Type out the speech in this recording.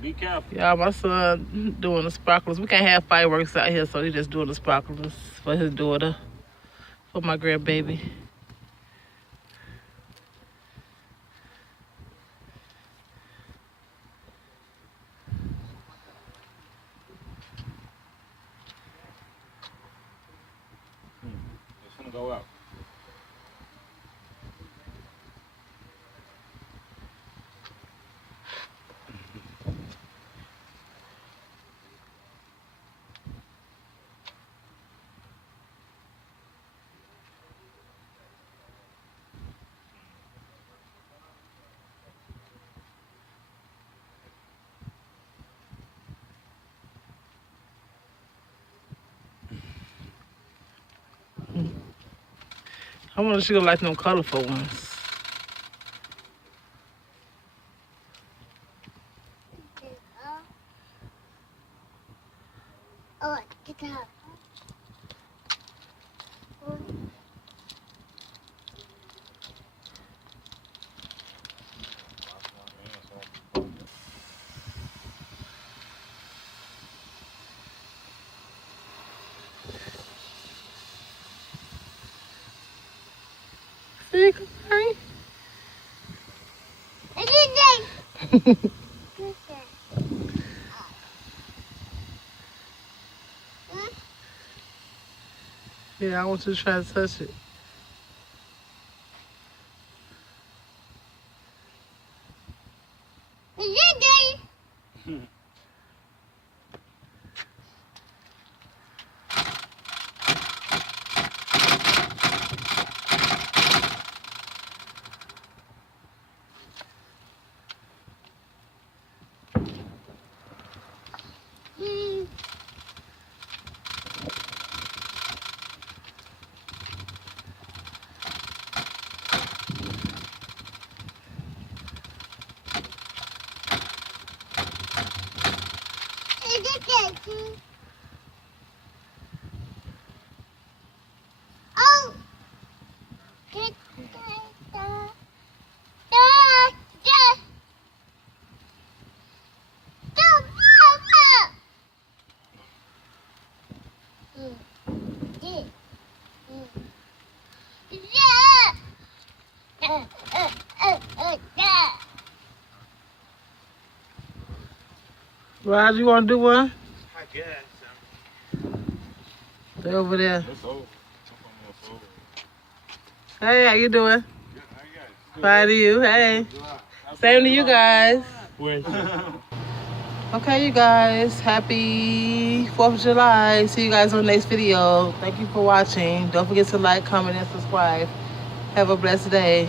Be careful. Yeah, my son doing the sparklers. We can't have fireworks out here, so he just doing the sparklers for his daughter, for my grandbaby. It's gonna go out. I wonder if she gonna like them colorful ones. Oh, get out. See, Corey? Yeah, I want you to try to touch it. Oh, Rod, you want to do one? I guess. Stay over there. It's over. Hey, how you doing? Yeah, I Fine to you. Hey. Same to you guys. Okay, you guys. Happy 4th of July. See you guys on the next video. Thank you for watching. Don't forget to like, comment, and subscribe. Have a blessed day.